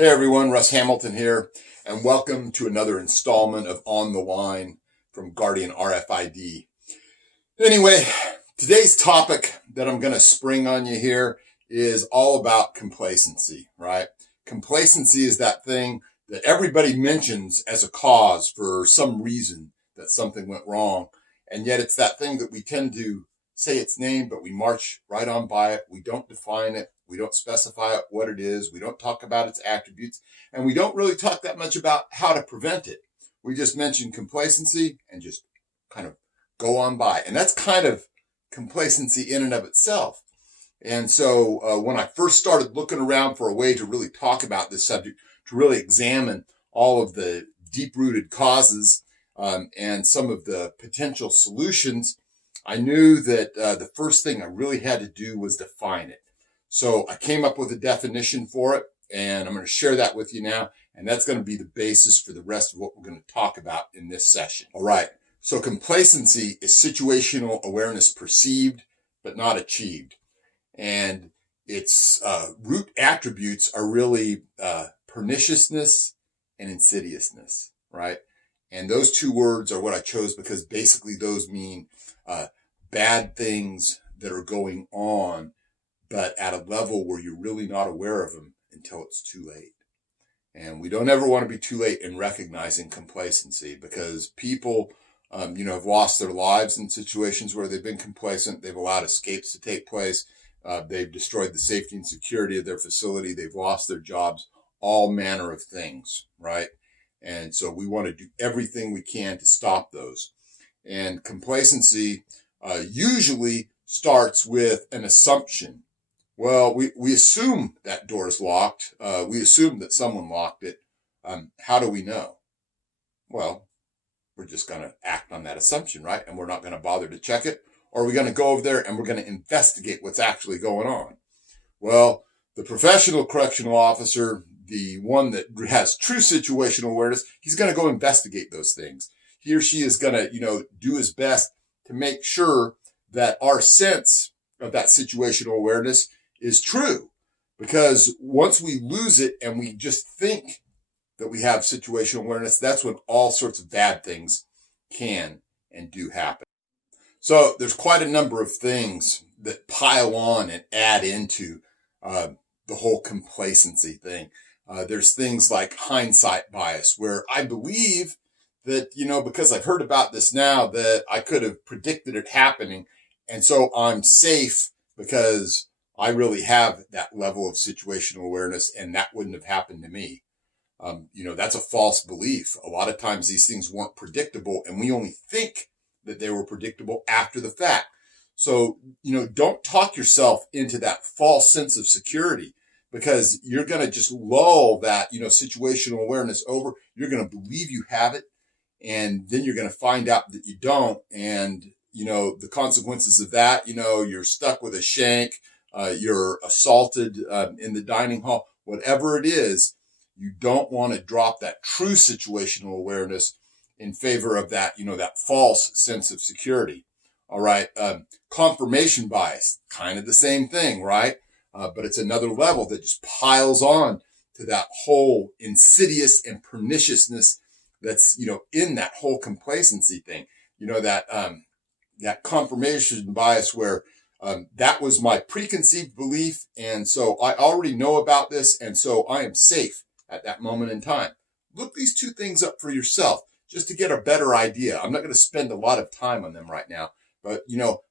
Hey everyone, Russ Hamilton here, and welcome to another installment of On the Line from Guardian RFID. Anyway, today's topic that I'm going to spring on you here is all about complacency, right? Complacency is that thing that everybody mentions as a cause for some reason that something went wrong, and yet it's that thing that we tend to say its name, but we march right on by it. We don't define it. We don't specify what it is. We don't talk about its attributes, and we don't really talk that much about how to prevent it. We just mention complacency and just kind of go on by. And that's kind of complacency in and of itself. And so when I first started looking around for a way to really talk about this subject, to really examine all of the deep-rooted causes and some of the potential solutions, I knew that the first thing I really had to do was define it. So I came up with a definition for it, and I'm going to share that with you now, and that's going to be the basis for the rest of what we're going to talk about in this session. All right, so complacency is situational awareness perceived but not achieved, and its root attributes are really perniciousness and insidiousness, right? And those two words are what I chose because basically those mean bad things that are going on, but at a level where you're really not aware of them until it's too late. And we don't ever want to be too late in recognizing complacency because people, have lost their lives in situations where they've been complacent. They've allowed escapes to take place. They've destroyed the safety and security of their facility. They've lost their jobs, all manner of things, right? And so we want to do everything we can to stop those. And complacency usually starts with an assumption. Well, we assume that door is locked. We assume that someone locked it. How do we know? Well, we're just going to act on that assumption, right? And we're not going to bother to check it. Or are we going to go over there and we're going to investigate what's actually going on? Well, the professional correctional officer, the one that has true situational awareness, he's going to go investigate those things. He or she is going to, do his best to make sure that our sense of that situational awareness is true. Because once we lose it and we just think that we have situational awareness, that's when all sorts of bad things can and do happen. So there's quite a number of things that pile on and add into the whole complacency thing. There's things like hindsight bias, where I believe that, because I've heard about this now, that I could have predicted it happening. And so I'm safe because I really have that level of situational awareness and that wouldn't have happened to me. That's a false belief. A lot of times these things weren't predictable and we only think that they were predictable after the fact. So, don't talk yourself into that false sense of security because you're going to just lull that, situational awareness over. You're going to believe you have it. And then you're going to find out that you don't. And, the consequences of that, you're stuck with a shank, you're assaulted in the dining hall, whatever it is, you don't want to drop that true situational awareness in favor of that, that false sense of security. All right. Confirmation bias, kind of the same thing, right? But it's another level that just piles on to that whole insidious and perniciousness that's, in that whole complacency thing, that confirmation bias where that was my preconceived belief. And so I already know about this. And so I am safe at that moment in time. Look these two things up for yourself just to get a better idea. I'm not going to spend a lot of time on them right now, but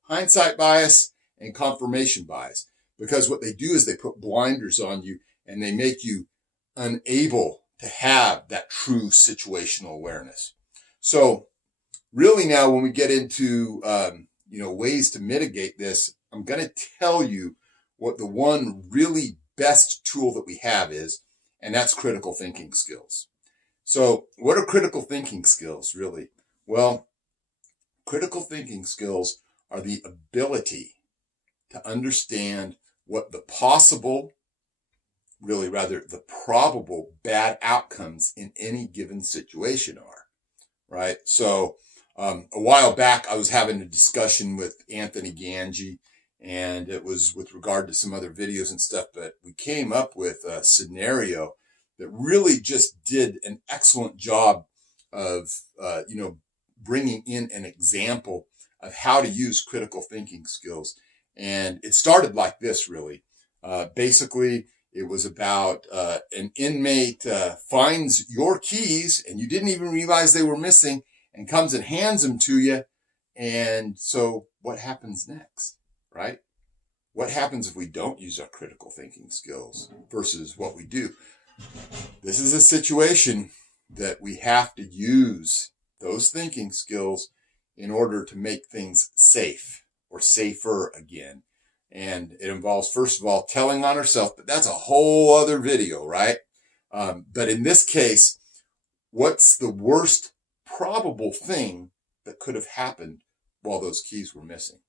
hindsight bias and confirmation bias, because what they do is they put blinders on you and they make you unable to have that true situational awareness. So really now when we get into, ways to mitigate this, I'm going to tell you what the one really best tool that we have is, and that's critical thinking skills. So what are critical thinking skills really? Well, critical thinking skills are the ability to understand what the possible, the probable bad outcomes in any given situation are, right? So a while back, I was having a discussion with Anthony Ganji, and it was with regard to some other videos and stuff, but we came up with a scenario that really just did an excellent job of, bringing in an example of how to use critical thinking skills. And it started like this, really. Basically, it was about an inmate finds your keys and you didn't even realize they were missing and comes and hands them to you. And so what happens next, right? What happens if we don't use our critical thinking skills versus what we do? This is a situation that we have to use those thinking skills in order to make things safe or safer again. And it involves, first of all, telling on ourselves, but that's a whole other video, right? But in this case, what's the worst probable thing that could have happened while those keys were missing?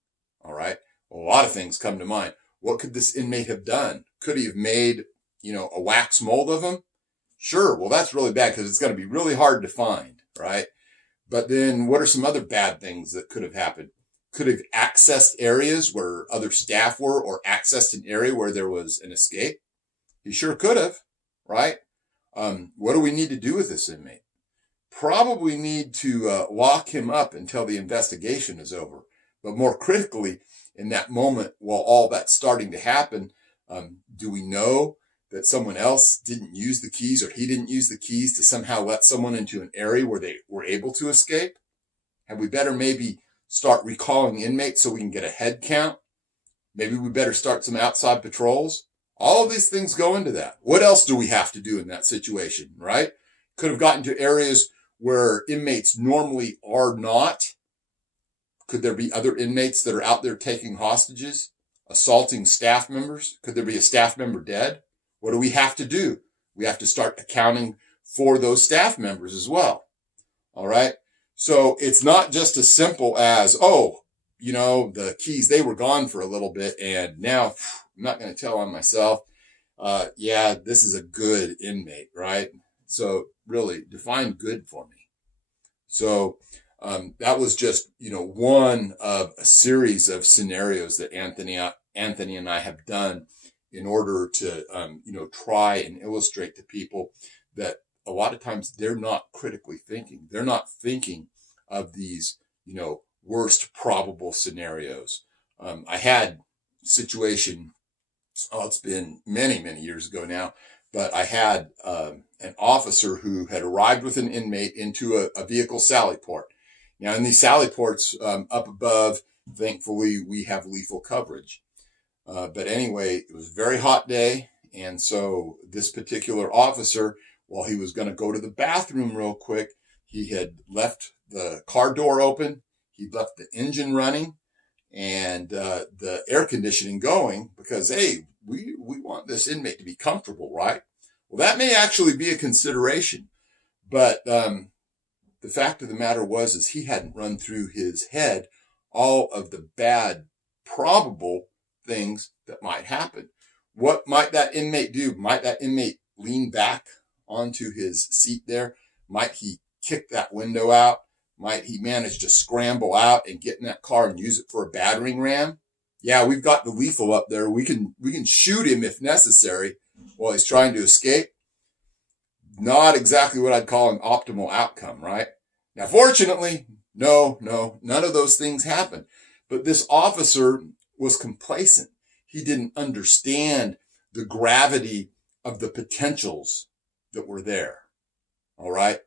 All right. Well, a lot of things come to mind. What could this inmate have done? Could he have made, a wax mold of them? Sure. Well, that's really bad because it's going to be really hard to find, right? But then what are some other bad things that could have happened? Could have accessed areas where other staff were or accessed an area where there was an escape? He sure could have, right? What do we need to do with this inmate? Probably need to lock him up until the investigation is over. But more critically, in that moment, while all that's starting to happen, do we know that someone else didn't use the keys or he didn't use the keys to somehow let someone into an area where they were able to escape? Had we better maybe start recalling inmates so we can get a head count? Maybe we better start some outside patrols. All of these things go into that. What else do we have to do in that situation, right? Could have gotten to areas where inmates normally are not. Could there be other inmates that are out there taking hostages, assaulting staff members? Could there be a staff member dead? What do we have to do? We have to start accounting for those staff members as well. All right. So it's not just as simple as, the keys, they were gone for a little bit and now I'm not going to tell on myself. This is a good inmate, right? So really define good for me. So that was just, one of a series of scenarios that Anthony and I have done in order to, try and illustrate to people that a lot of times they're not critically thinking. They're not thinking of these, worst probable scenarios. I had a situation, it's been many, many years ago now, but I had an officer who had arrived with an inmate into a vehicle sally port. Now, in these sally ports up above, thankfully, we have lethal coverage. But anyway, it was a very hot day. And so this particular officer, while he was going to go to the bathroom real quick, he had left the car door open. He left the engine running and the air conditioning going because, hey, we want this inmate to be comfortable, right? Well, that may actually be a consideration. But the fact of the matter is he hadn't run through his head all of the bad probable things that might happen. What might that inmate do? Might that inmate lean back onto his seat there? Might he kick that window out? Might he manage to scramble out and get in that car and use it for a battering ram? Yeah, we've got the lethal up there. We can shoot him if necessary while he's trying to escape. Not exactly what I'd call an optimal outcome, right? Now, fortunately, no, none of those things happened. But this officer was complacent. He didn't understand the gravity of the potentials that were there. All right.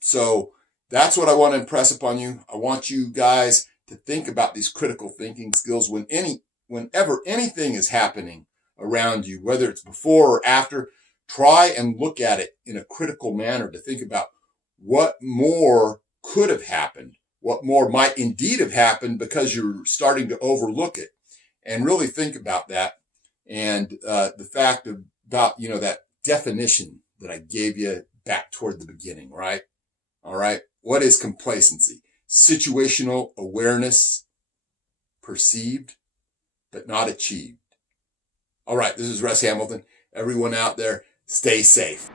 So that's what I want to impress upon you. I want you guys to think about these critical thinking skills whenever anything is happening around you, whether it's before or after. Try and look at it in a critical manner to think about what more could have happened, what more might indeed have happened because you're starting to overlook it, and really think about that. And the fact about, that definition that I gave you back toward the beginning, right? All right. What is complacency? Situational awareness, perceived, but not achieved. All right. This is Russ Hamilton. Everyone out there, stay safe.